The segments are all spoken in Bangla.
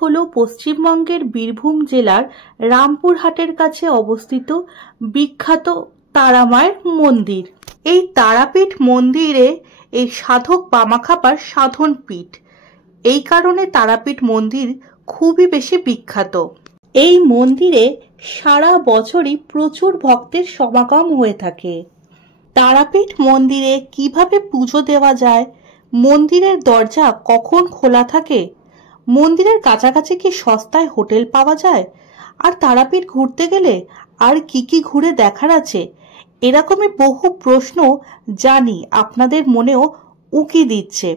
হলো পশ্চিমবঙ্গের বীরভূম জেলার রামপুরহাটের কাছে অবস্থিত বিখ্যাত তারামায়ের মন্দির। এই তারাপীঠ মন্দিরে এই সাধক বামাখ্যাপার সাধন পীঠ। এই কারণে তারাপীঠ মন্দির খুবই বেশি বিখ্যাত। এই মন্দিরে সারা বছরই প্রচুর ভক্তের সমাগম হয়ে থাকে। তারাপীঠ মন্দিরে কিভাবে পুজো দেওয়া যায়, মন্দিরের দরজা কখন খোলা থাকে, মন্দিরের কাছাকাছি কি সস্তায় হোটেল পাওয়া যায়, আর তারাপীঠ ঘুরতে গেলে আর কি কি ঘুরে দেখার আছে, এরকমই বহু প্রশ্ন জানি আপনাদের মনেও উকি দিচ্ছে।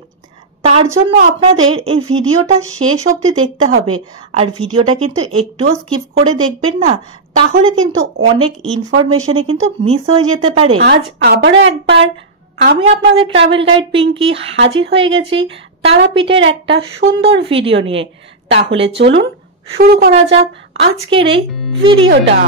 তার জন্য আপনাদের এই ভিডিওটা শেষ অবধি দেখতে হবে। আর ভিডিওটা কিন্তু একটুও স্কিপ করে দেখবেন না, তাহলে কিন্তু অনেক ইনফরমেশনে কিন্তু মিস হয়ে যেতে পারে। আজ আবারও একবার আমি আপনাদের ট্রাভেল গাইড পিঙ্কি হাজির হয়ে গেছি তারাপীঠের একটা সুন্দর ভিডিও নিয়ে। তাহলে চলুন শুরু করা যাক আজকের এই ভিডিওটা।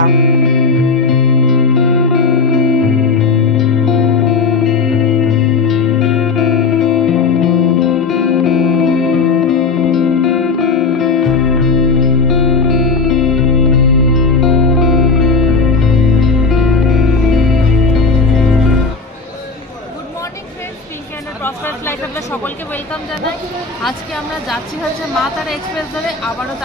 সকলকে ওয়েলকাম জানাই। আজকে আমরা যাচ্ছি হচ্ছে মা তারা এক্সপ্রেস ধরে আবারও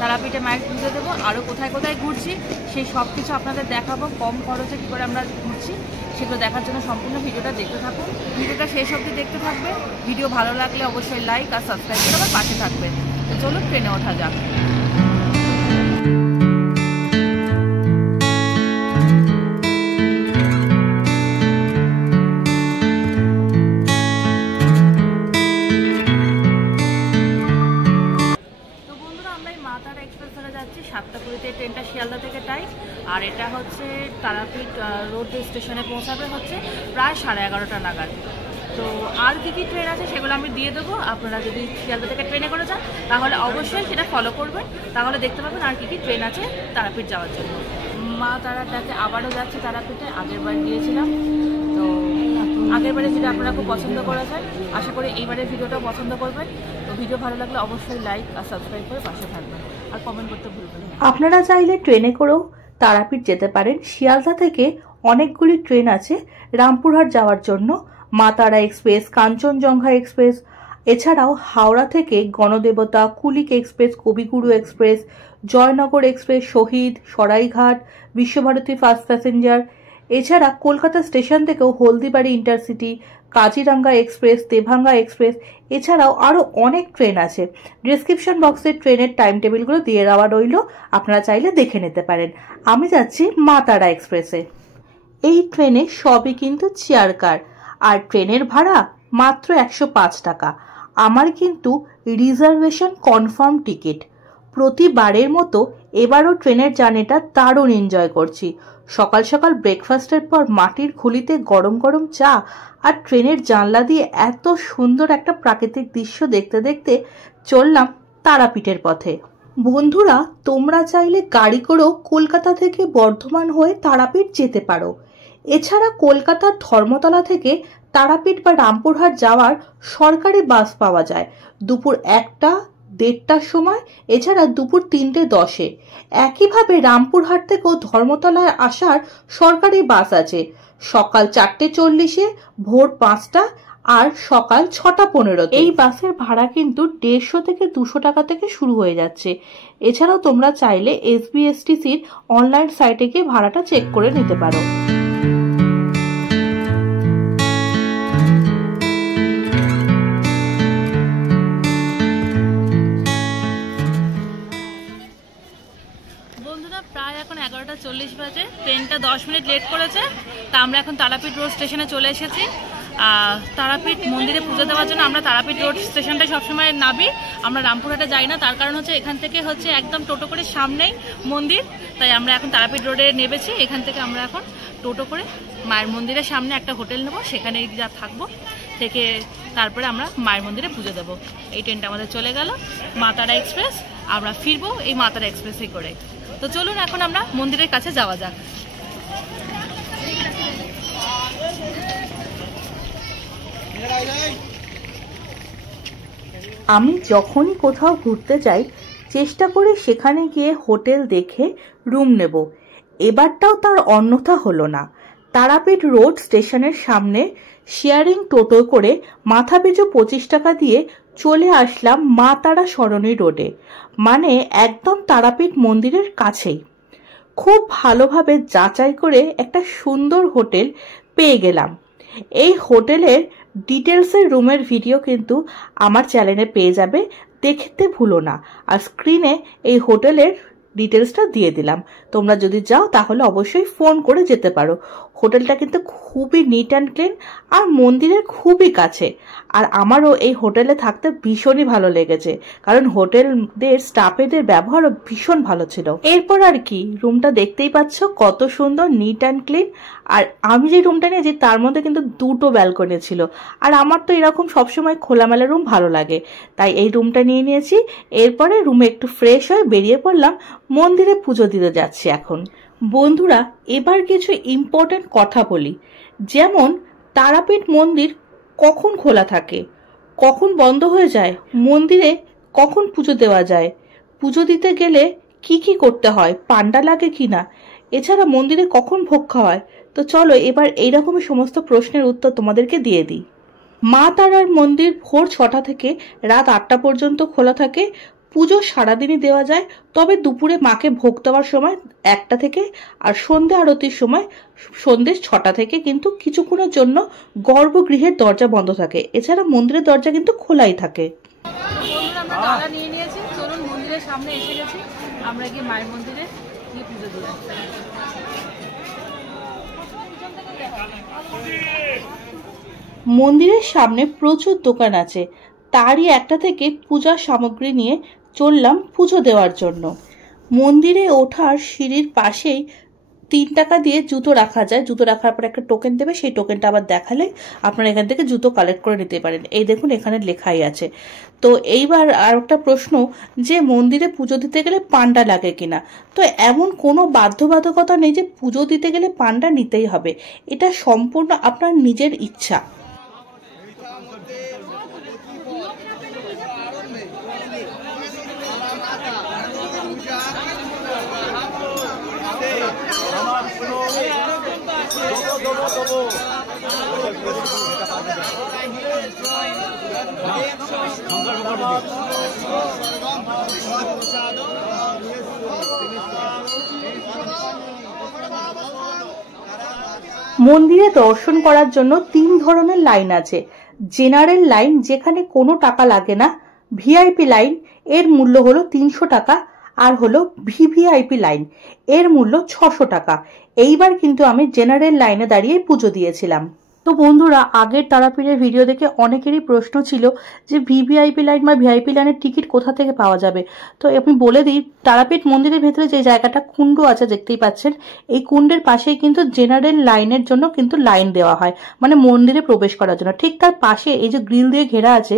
তারাপীঠে মায়ের পুজো দেবো। আরও কোথায় কোথায় ঘুরছি সেই সব কিছু আপনাদের দেখাবো। কম খরচে কী করে আমরা ঘুরছি সেগুলো দেখার জন্য সম্পূর্ণ ভিডিওটা দেখতে থাকুন। ভিডিওটা শেষ অবধি দেখতে থাকবে। ভিডিও ভালো লাগলে অবশ্যই লাইক আর সাবস্ক্রাইব করে আমার পাশে থাকবে। তো চলুন ট্রেনে ওঠা যাক। যাচ্ছি 7:20 ট্রেনটা শিয়ালদা থেকে টাইম, আর এটা হচ্ছে তারাপীঠ রোড স্টেশনে পৌঁছাবে হচ্ছে প্রায় 11:30 নাগাদ। তো আর কী কী ট্রেন আছে সেগুলো আমি দিয়ে দেবো। আপনারা যদি শিয়ালদা থেকে ট্রেনে করে যান তাহলে অবশ্যই সেটা ফলো করবেন, তাহলে দেখতে পাবেন আর কী কী ট্রেন আছে তারাপীঠ যাওয়ার জন্য। মা তারাটাকে আবারও যাচ্ছি তারাপীঠে। আগেরবার গিয়েছিলাম, তো আগেরবারে যেটা আপনারা খুব পছন্দ করেছেন, আশা করি এইবারের ভিডিওটাও পছন্দ করবেন। তো ভিডিও ভালো লাগলে অবশ্যই লাইক আর সাবস্ক্রাইব করে পাশে থাকবেন আর কমেন্ট করতে ভুলবেন না। আপনারা চাইলে ট্রেনে করেও তারাপীঠ যেতে পারেন। শিয়ালদা থেকে অনেকগুলি ট্রেন আছে রামপুরহাট যাওয়ার জন্য। মা তারা এক্সপ্রেস, কাঞ্চনজঙ্ঘা এক্সপ্রেস, এছাড়াও হাওড়া থেকে Ganadevata, Kulik express, Kaviguru express, Jaynagar express, Shaheed, Saraighat, Viswabharati fast passenger. এছাড়া কলকাতা স্টেশন থেকেও হলদিবাড়ি ইন্টারসিটি, কাজিরাঙ্গা এক্সপ্রেস, দেভাঙ্গা এক্সপ্রেস, এছাড়াও আরও অনেক ট্রেন আছে। ডিসক্রিপশন বক্সে ট্রেনের টাইম টেবিলগুলো দিয়ে দেওয়া রইল, আপনারা চাইলে দেখে নিতে পারেন। আমি যাচ্ছি মা তারা এক্সপ্রেসে। এই ট্রেনে সবই কিন্তু চেয়ার কার, আর ট্রেনের ভাড়া মাত্র 105 টাকা। আমার কিন্তু রিজার্ভেশন কনফার্ম টিকিট। প্রতিবারের মতো এবারও ট্রেনের জার্নিটা দারুণ এনজয় করছি। সকাল সকাল ব্রেকফাস্টের পর মাটির খুলিতে গরম গরম চা আর ট্রেনের জানলা দিয়ে এত সুন্দর একটা প্রাকৃতিক দৃশ্য দেখতে দেখতে চললাম তারাপীঠের পথে। বন্ধুরা, তোমরা চাইলে গাড়ি করেও কলকাতা থেকে বর্ধমান হয়ে তারাপীঠ যেতে পারো। এছাড়া কলকাতার ধর্মতলা থেকে তারাপীঠ বা রামপুরহাট যাওয়ার সরকারি বাস পাওয়া যায় দুপুর 1টা-1:30টার সময়, এছাড়া দুপুর 3:10-এ। একইভাবে রামপুরহাট থেকেও ধর্মতলায় আসার সরকারি বাস আছে সকাল 4:40-এ, ভোর 5টা আর সকাল 6:15। এই বাসের ভাড়া কিন্তু 150 থেকে 200 টাকা থেকে শুরু হয়ে যাচ্ছে। এছাড়াও তোমরা চাইলে SBSTCর অনলাইন সাইটে গিয়ে ভাড়াটা চেক করে নিতে পারো। প্রায় এখন 11:40 বাজে। ট্রেনটা 10 মিনিট লেট করেছে। তা আমরা এখন তারাপীঠ রোড স্টেশনে চলে এসেছি। তারাপীঠ মন্দিরে পুজো দেওয়ার জন্য আমরা তারাপীঠ রোড স্টেশনটাই সবসময় নামি। আমরা রামপুরহাটে যাই না, তার কারণ হচ্ছে এখান থেকে হচ্ছে একদম টোটো করে সামনেই মন্দির, তাই আমরা এখন তারাপীঠ রোডে নেমেছি। এখান থেকে আমরা এখন টোটো করে মায়ের মন্দিরের সামনে একটা হোটেল নেবো, সেখানে যা থাকবো, থেকে তারপরে আমরা মায়ের মন্দিরে পুজো দেবো। এই ট্রেনটা আমাদের চলে গেল মা তারা এক্সপ্রেস। আমরা ফিরবো এই মা তারা এক্সপ্রেসে করে। তো চলুন এখন আমরা মন্দিরের কাছে যাওয়া যাক। আমি যখনই কোথাও ঘুরতে যাই চেষ্টা করি সেখানে গিয়ে হোটেল দেখে রুম নেব। এবারটাও তার অন্যথা হলো না। তারাপীঠ রোড স্টেশনের সামনে শেয়ারিং টোটো করে মাথাপিছু 25 টাকা দিয়ে চলে আসলাম মা তারা সরণী রোডে, মানে একদম তারাপীঠ মন্দিরের কাছেই। খুব ভালোভাবে যাচাই করে একটা সুন্দর হোটেল পেয়ে গেলাম। এই হোটেলের ডিটেলসের রুমের ভিডিও কিন্তু আমার চ্যানেলে পেয়ে যাবে, দেখতে ভুলো না। আর স্ক্রিনে এই হোটেলের ডিটেলসটা দিয়ে দিলাম, তোমরা যদি যাও তাহলে অবশ্যই ফোন করে যেতে পারো। হোটেলটা কিন্তু খুবই নিট অ্যান্ড ক্লিন আর মন্দিরের খুবই কাছে। আর আমারও এই হোটেলে থাকতে ভীষণই ভালো লেগেছে, কারণ হোটেলদের স্টাফেদের ব্যবহারও ভীষণ ভালো ছিল। এরপর আর কি, রুমটা দেখতেই পাচ্ছ কত সুন্দর নিট অ্যান্ড ক্লিন। আর আমি যে রুমটা নিয়েছি তার মধ্যে কিন্তু 2টো ব্যালকনি ছিল, আর আমার তো এরকম সবসময় খোলামেলা রুম ভালো লাগে, তাই এই রুমটা নিয়ে নিয়েছি। এরপরে রুমে একটু ফ্রেশ হয়ে বেরিয়ে পড়লাম, মন্দিরে পুজো দিতে যাচ্ছি এখন। বন্ধুরা, এবার কিছু ইম্পর্টেন্ট কথা বলি, যেমন তারাপীঠ মন্দির কখন খোলা থাকে, কখন বন্ধ হয়ে যায়, মন্দিরে কখন পুজো দেওয়া যায়, পুজো দিতে গেলে কি কি করতে হয়, পান্ডা লাগে কিনা, এছাড়া মন্দিরে কখন ভোগ খাওয়ায়। তো চলো এবার এইরকমই সমস্ত প্রশ্নের উত্তর তোমাদেরকে দিয়ে দিই। মা তারার মন্দির ভোর 6টা থেকে রাত 8টা পর্যন্ত খোলা থাকে। পুজো সারাদিনই দেওয়া যায়, তবে দুপুরে মাকে ভোগ দেওয়ার সময় 1টা থেকে, আর সন্ধে আরতির সময় সন্ধে 6টা থেকে কিন্তু কিছুক্ষণের জন্য গর্ভগৃহের দরজা বন্ধ থাকে। এছাড়া মন্দিরের দরজা কিন্তু খোলাই থাকে। আমরা ডালা নিয়ে নিয়েছি, চলুন মন্দিরের সামনে এসে গেছি, আমরা গিয়ে মায়ের মন্দিরে গিয়ে পুজো দিয়ে আসছি। মন্দিরের সামনে প্রচুর দোকান আছে, তারই একটা থেকে পূজার সামগ্রী নিয়ে চললাম পুজো দেওয়ার জন্য। মন্দিরে ওঠার সিঁড়ির পাশেই 3 টাকা দিয়ে জুতো রাখা যায়, জুতো রাখার পর একটা টোকেন দেবে, সেই টোকেনটা আবার দেখালে আপনারা এখান থেকে জুতো কালেক্ট করে নিতে পারেন। এই দেখুন এখানে লেখাই আছে। তো এইবার আর একটা প্রশ্ন, যে মন্দিরে পুজো দিতে গেলে পান্ডা লাগে কিনা। তো এমন কোনো বাধ্যবাধকতা নেই যে পুজো দিতে গেলে পান্ডা নিতেই হবে, এটা সম্পূর্ণ আপনার নিজের ইচ্ছা। মন্দিরে দর্শন করার জন্য 3 ধরনের লাইন আছে। জেনারেল লাইন, যেখানে কোনো টাকা লাগে না। ভিআইপি লাইন, এর মূল্য হলো 300 টাকা। আর হলো ভিভিআইপি লাইন, এর মূল্য 600 টাকা। এইবার কিন্তু আমি জেনারেল লাইনে দাঁড়িয়ে পুজো দিয়েছিলাম। তো বন্ধুরা, আগের তারাপীঠের ভিডিও দেখে অনেকেরই প্রশ্ন ছিল যে ভিভিআইপি লাইন বা ভিআইপি লাইনের টিকিট কোথা থেকে পাওয়া যাবে। তো আমি বলে দিই, তারাপীঠ মন্দিরের ভেতরে যে জায়গাটা কুণ্ড আছে দেখতেই পাচ্ছেন, এই কুণ্ডের পাশেই কিন্তু জেনারেল লাইনের জন্য কিন্তু লাইন দেওয়া হয়, মানে মন্দিরে প্রবেশ করার জন্য। ঠিক তার পাশে এই যে গ্রিল দিয়ে ঘেরা আছে,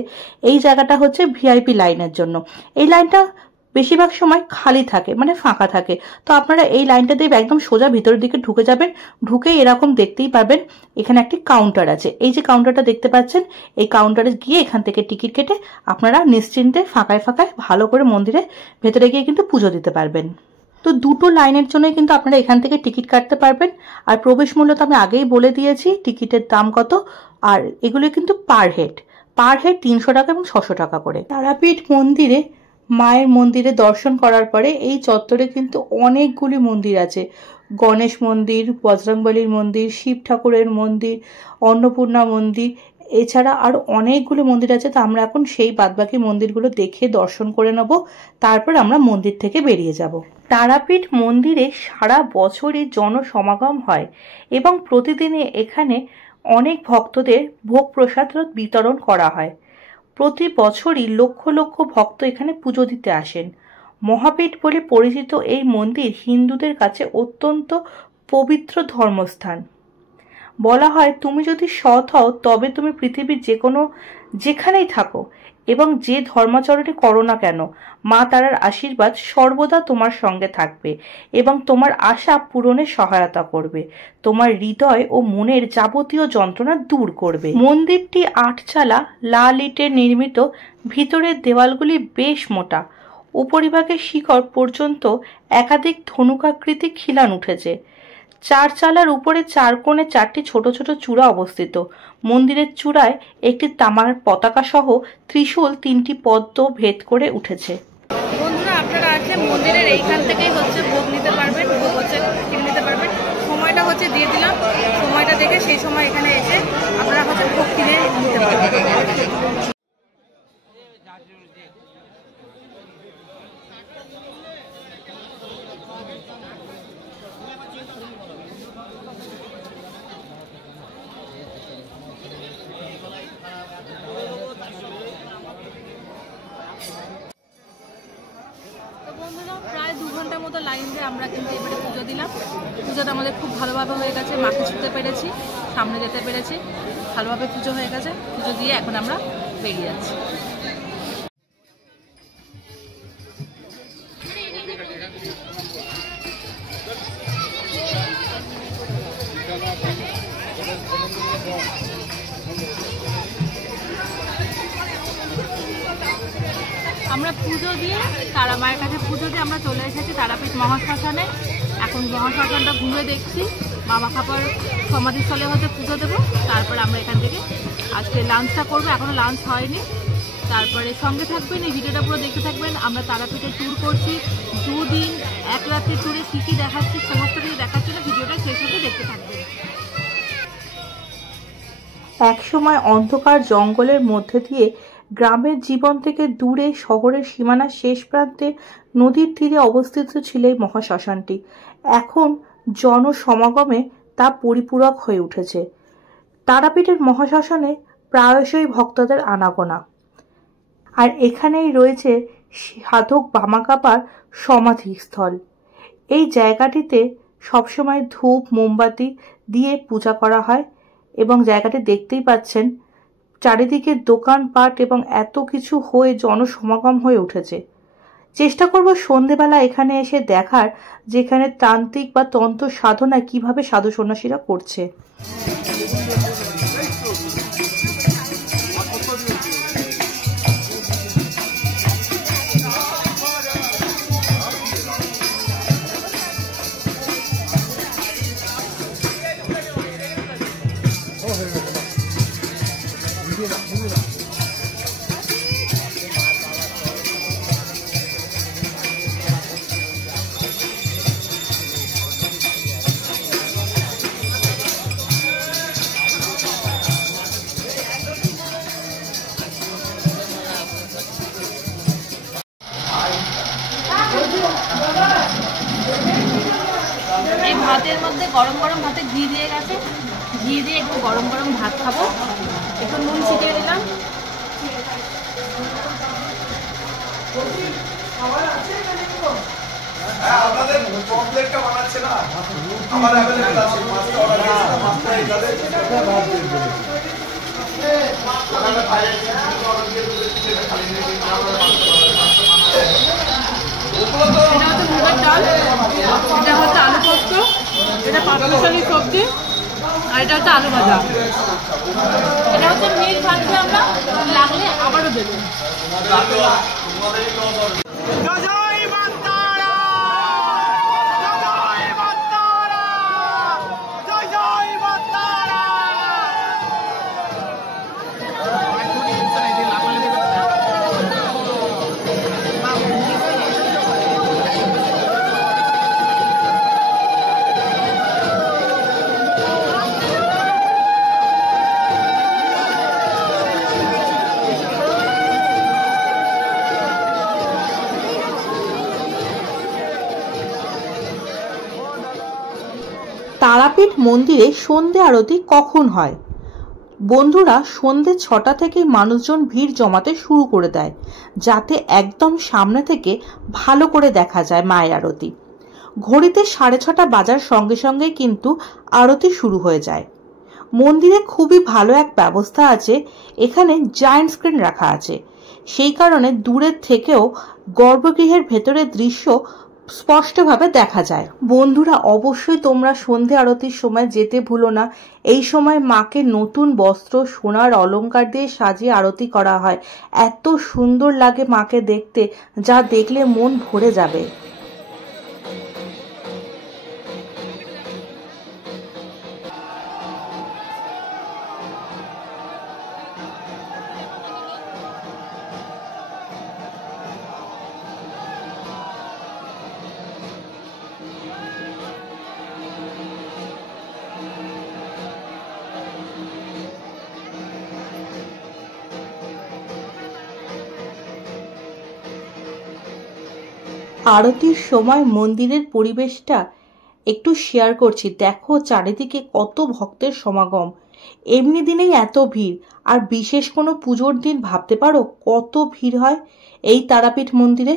এই জায়গাটা হচ্ছে ভিআইপি লাইনের জন্য। এই লাইনটা বেশিরভাগ সময় খালি থাকে, মানে ফাঁকা থাকে। তো আপনারা এই লাইনটা দিয়ে একদম সোজা ভিতরের দিকে ঢুকে যাবেন। ঢুকে এরকম দেখতেই পারবেন এখানে একটি কাউন্টার আছে। এই যে কাউন্টারটা দেখতে পাচ্ছেন, এই কাউন্টারে গিয়ে এখান থেকে টিকিট কেটে আপনারা নিশ্চিন্তে ফাঁকায় ফাঁকায় ভালো করে মন্দিরে ভেতরে গিয়ে কিন্তু পুজো দিতে পারবেন। তো 2টো লাইনের জন্যই কিন্তু আপনারা এখান থেকে টিকিট কাটতে পারবেন। আর প্রবেশ মূল্য তো আমি আগেই বলে দিয়েছি, টিকিটের দাম কত। আর এগুলো কিন্তু পার হেড 300 টাকা এবং 600 টাকা করে। তারাপীঠ মন্দিরে মায়ের মন্দিরে দর্শন করার পরে এই চত্বরে কিন্তু অনেকগুলি মন্দির আছে। গণেশ মন্দির, বজরংবলীর মন্দির, শিব ঠাকুরের মন্দির, অন্নপূর্ণা মন্দির, এছাড়া আরো অনেকগুলো মন্দির আছে। তো আমরা এখন সেই বাদবাকি মন্দিরগুলো দেখে দর্শন করে নেব, তারপর আমরা মন্দির থেকে বেরিয়ে যাব। তারাপীঠ মন্দিরে সারা বছরই জনসমাগম হয় এবং প্রতিদিনই এখানে অনেক ভক্তদের ভোগ প্রসাদ বিতরণ করা হয়। প্রতি বছরই লক্ষ লক্ষ ভক্ত এখানে পুজো দিতে আসেন। মহাপীঠ বলে পরিচিত এই মন্দির হিন্দুদের কাছে অত্যন্ত পবিত্র ধর্মস্থান। বলা হয়, তুমি যদি সৎ হও তবে তুমি পৃথিবীর যেখানেই থাকো এবং যে ধর্মাচরণে করো না কেন, মা তারার আশীর্বাদ সর্বদা তোমার সঙ্গে থাকবে এবং তোমার আশা পূরণে সহায়তা করবে, তোমার হৃদয় ও মনের যাবতীয় যন্ত্রণা দূর করবে। মন্দিরটি ৮ চালা লাল ইটের নির্মিত, ভিতরের দেওয়ালগুলি বেশ মোটা, উপরিভাগের শিখর পর্যন্ত একাধিক ধনুকাকৃতি খিলান উঠেছে। ৪ চালার উপরে ৪ কোণে ৪টি ছোট ছোট চূড়া অবস্থিত। মন্দিরের চূড়ায় একটি তামার পতাকা সহ ত্রিশূল ৩টি পদ্ম ভেদ করে উঠেছে। বন্ধুরা, আপনারা আসলে মন্দিরের এইখান থেকেই হচ্ছে ভোগ নিতে পারবেন, ভোগ হচ্ছে কিনে নিতে পারবেন। সময়টা হচ্ছে দিয়ে দিলাম, সময়টা দেখে সেই সময় এখানে এসে আপনারা হচ্ছে ভোগ কিনে নিতে পারবেন। প্রায় 2 ঘন্টার মতো লাইন দিয়ে আমরা কিন্তু এবারে পুজো দিলাম। পুজোটা আমাদের খুব ভালোভাবে হয়ে গেছে, মাকে ছুঁতে পেরেছি, সামনে যেতে পেরেছি, ভালোভাবে পুজো হয়ে গেছে। পুজো দিয়ে এখন আমরা বেরিয়ে যাচ্ছি। আমরা পুজো দিয়ে তারা মায়ের কাছে পুজো দিয়ে আমরা চলে এসেছি তারাপীঠ মহাশ্মশানে। এখন মহাশ্মশানটা ঘুরে দেখছি, মামা খাপার সমাধিস্থলে হচ্ছে পুজো দেবো, তারপরে আমরা এখান থেকে আজকে লাঞ্চটা করবো। এখনও লাঞ্চ হয়নি। তারপরে সঙ্গে থাকবেন, এই ভিডিওটা পুরো দেখতে থাকবেন। আমরা তারাপীঠে ট্যুর করছি, 2 দিন 1 রাত্রি ট্যুরে কী কী দেখাচ্ছি সমস্ত কিছু দেখাচ্ছিল, ভিডিওটা শেষ অবধি দেখতে থাকবেন। একসময় অন্ধকার জঙ্গলের মধ্যে দিয়ে গ্রামের জীবন থেকে দূরে শহরের সীমানার শেষ প্রান্তে নদীর তীরে অবস্থিত ছিল এই মহাশ্মশানটি। এখন জনসমাগমে তা পরিপূরক হয়ে উঠেছে। তারাপীঠের মহাশ্মশানে প্রায়শই ভক্তদের আনাগোনা। আর এখানেই রয়েছে সাধক বামাকাপার সমাধিস্থল। এই জায়গাটিতে সবসময় ধূপ মোমবাতি দিয়ে পূজা করা হয় এবং জায়গাটি দেখতেই পাচ্ছেন চারিদিকে দোকানপাট এবং এত কিছু হয়ে জনসমাগম হয়ে উঠেছে। চেষ্টা করব সন্ধেবেলা এখানে এসে দেখার যেখানে তান্ত্রিক বা তন্ত্র সাধনা কিভাবে সাধু সন্ন্যাসীরা করছে। এই ভাতের মধ্যে গরম গরম ভাতে ঘি দিয়ে গেছে, ঘি দিয়ে একটু গরম গরম ভাত খাবো। একটু নুন ছিটিয়ে দিলাম। আপনাদের কমপ্লেটটা বানাচ্ছে না, আমার অ্যাভেলেবল আছে, মাছটা অর্ডার দিয়েছি, মাছটা এইভাবে ওখানে বাইরে অর্ডার দিয়ে দিতে খালি নিয়ে এটা হচ্ছে মুগের ডাল, এটা হচ্ছে আলু পোস্ত, এটা পাঁচমিশালি সবজি, আর এটা হচ্ছে আলু ভাজা। এটা হচ্ছে মিট ভাজছি আমরা, লাগলে আবারও দেবো। তারাপীঠ মন্দিরে সন্ধে আরতি কখন হয়? বন্ধুরা, সন্ধে 6টা থেকে মানুষজন ভিড় জমাতে শুরু করে দেয়, যাতে একদম সামনে থেকে ভালো করে দেখা যায় মায়ের আরতি। ঘড়িতে 6:30 বাজার সঙ্গে সঙ্গে কিন্তু আরতি শুরু হয়ে যায়। মন্দিরে খুবই ভালো এক ব্যবস্থা আছে। এখানে জায়ান্ট স্ক্রিন রাখা আছে, সেই কারণে দূরের থেকেও গর্ভগৃহের ভেতরের দৃশ্য স্পষ্টভাবে দেখা যায়। বন্ধুরা, অবশ্যই তোমরা সন্ধে আরতির সময় যেতে ভুলো না। এই সময় মাকে নতুন বস্ত্র, সোনার অলংকার দিয়ে সাজিয়ে আরতি করা হয়। এত সুন্দর লাগে মাকে দেখতে, যা দেখলে মন ভরে যাবে। আরতির সময় মন্দিরের পরিবেশটা একটু শেয়ার করছি। দেখো চারিদিকে কত ভক্তের সমাগম। এমনি দিনেই এত ভিড়, আর বিশেষ কোনো পুজোর দিন ভাবতে পারো কত ভিড় হয় এই তারাপীঠ মন্দিরে।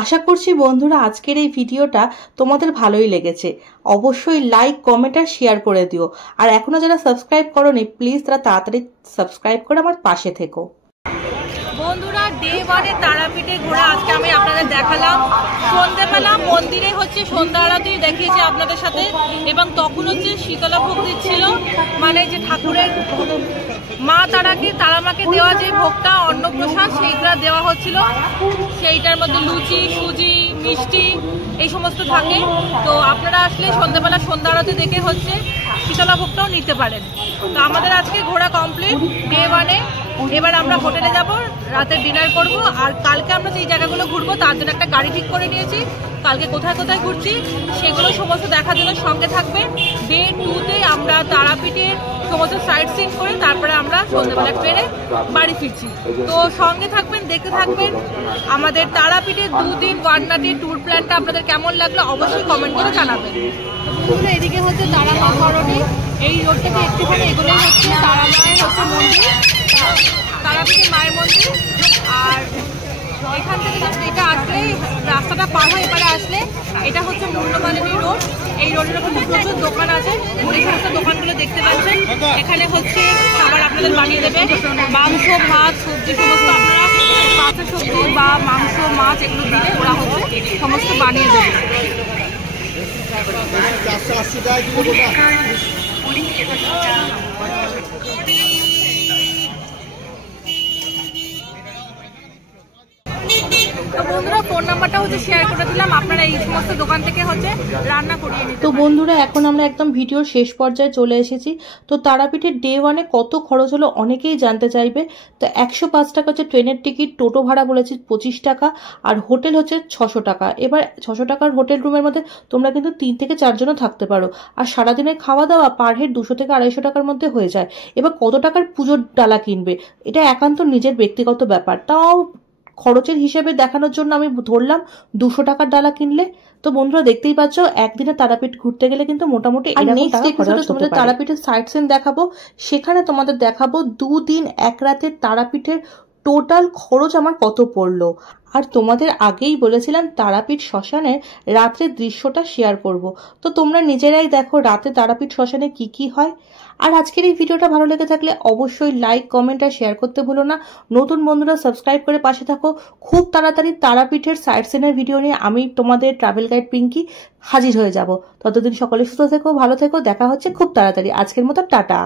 আশা করছি বন্ধুরা আজকের এই ভিডিওটা তোমাদের ভালোই লেগেছে। অবশ্যই লাইক, কমেন্ট আর শেয়ার করে দিও। আর এখনো যারা সাবস্ক্রাইব করোনি প্লিজ তারা তাড়াতাড়ি সাবস্ক্রাইব করে আমার পাশে থেকো। বন্ধুরা, ডে 1 তারাপীঠে ঘোরা আজকে আমি আপনাদের দেখালাম। সন্ধ্যেবেলা মন্দিরে হচ্ছে সন্ধ্যা আরতি দেখিয়েছি আপনাদের সাথে, এবং তখন হচ্ছে শীতলা ভোগ দিচ্ছিল, মানে যে ঠাকুরের মা তারামাকে দেওয়া যে ভোগটা অন্নপ্রসাদ সেইটা দেওয়া হচ্ছিল। সেইটার মধ্যে লুচি, সুজি, মিষ্টি এই সমস্ত থাকে। তো আপনারা আসলে সন্ধ্যাবেলা সন্ধ্যা আরতি দেখে হচ্ছে শীতলা ভোগটাও নিতে পারেন। তো আমাদের আজকে ঘোরা কমপ্লিট ডে 1-এ। এবার আমরা হোটেলে যাব, রাতের ডিনার করব, আর কালকে আমরা যেই জায়গাগুলো ঘুরবো তার জন্য একটা গাড়ি ঠিক করে নিয়েছি। কালকে কোথায় কোথায় ঘুরছি সেগুলো সমস্ত দেখার জন্য সঙ্গে থাকবেন। ডে 2-তে আমরা তারাপীঠের সমস্ত সাইট সিন করে তারপরে আমরা সন্ধ্যাবেলা ট্রেনে বাড়ি ফিরছি। তো সঙ্গে থাকবেন, দেখতে থাকবেন। আমাদের তারাপীঠের 2 দিন 1 নাইটের ট্যুর প্ল্যানটা আপনাদের কেমন লাগলো অবশ্যই কমেন্ট করে জানাবেন। এদিকে হচ্ছে তারা মা ধরণী, এই রোড থেকে একটুখানি এগুলোই হচ্ছে তারা মায়ের হচ্ছে মন্দির, তারাপীঠের মায়ের মন্দির। আর এখান থেকে এটা আসলে রাস্তাটা পার হয়ে এবারে আসলে এটা হচ্ছে মূল্যমালিনী রোড। এই রোডের উপর প্রচুর দোকান আছে, এই সমস্ত দোকানগুলো দেখতে পাচ্ছেন। এখানে হচ্ছে খাবার আপনাদের বানিয়ে দেবে, মাংস, মাছ, সবজি সমস্ত আপনারা কাঁচা সবজি বা মাংস, মাছ এগুলো দিলে ওরা হচ্ছে সমস্ত বানিয়ে দেবে। বন্ধুরা, ফোন নাম্বারটা হচ্ছে শেয়ার করে দিলাম, আপনারা এই সমস্ত দোকান থেকে হচ্ছে রান্না করিয়ে নিতে। তো বন্ধুরা, এখন আমরা একদম ভিডিওর শেষ পর্যায়ে চলে এসেছি। তো তারাপীঠের ডে 1-এ কত খরচ হলো অনেকেই জানতে চাইবে। তো 105 টাকা হচ্ছে ট্রেনের টিকিট, টোটো ভাড়া বলেছি 25 টাকা, আর হোটেল হচ্ছে 600 টাকা। এবার 600 টাকার হোটেল রুমের মধ্যে তোমরা কিন্তু 3 থেকে 4 জনও থাকতে পারো। আর সারাদিনের খাওয়া দাওয়া পার হেড 200 থেকে 250 টাকার মধ্যে হয়ে যায়। এবার কত টাকার পুজোর ডালা কিনবে এটা একান্ত নিজের ব্যক্তিগত ব্যাপার। তাও খরচের হিসেবে দেখানোর জন্য আমি ধরলাম 200 টাকার ডালা কিনলে। তো বন্ধুরা দেখতেই পাচ্ছ একদিনে তারাপীঠ ঘুরতে গেলে কিন্তু মোটামুটি তোমাদের তারাপীঠের সাইট সিন দেখাবো। সেখানে তোমাদের দেখাবো 2 দিন 1 রাতে তারাপীঠের টোটাল খরচ আমার কত পড়লো। আর তোমাদের আগেই বলেছিলাম তারাপীঠ শ্মশানের রাত্রের দৃশ্যটা শেয়ার করব। তো তোমরা নিজেরাই দেখো রাতে তারাপীঠ শ্মশানে কি কি হয়। আর আজকের এই ভিডিওটা ভালো লেগে থাকলে অবশ্যই লাইক, কমেন্ট আর শেয়ার করতে ভুলো না। নতুন বন্ধুরা সাবস্ক্রাইব করে পাশে থাকো। খুব তাড়াতাড়ি তারাপীঠের সাইট সিনের ভিডিও নিয়ে আমি তোমাদের ট্রাভেল গাইড পিঙ্কি হাজির হয়ে যাব। ততদিন সকলে সুস্থ থেকো, ভালো থেকো। দেখা হচ্ছে খুব তাড়াতাড়ি। আজকের মতো টাটা।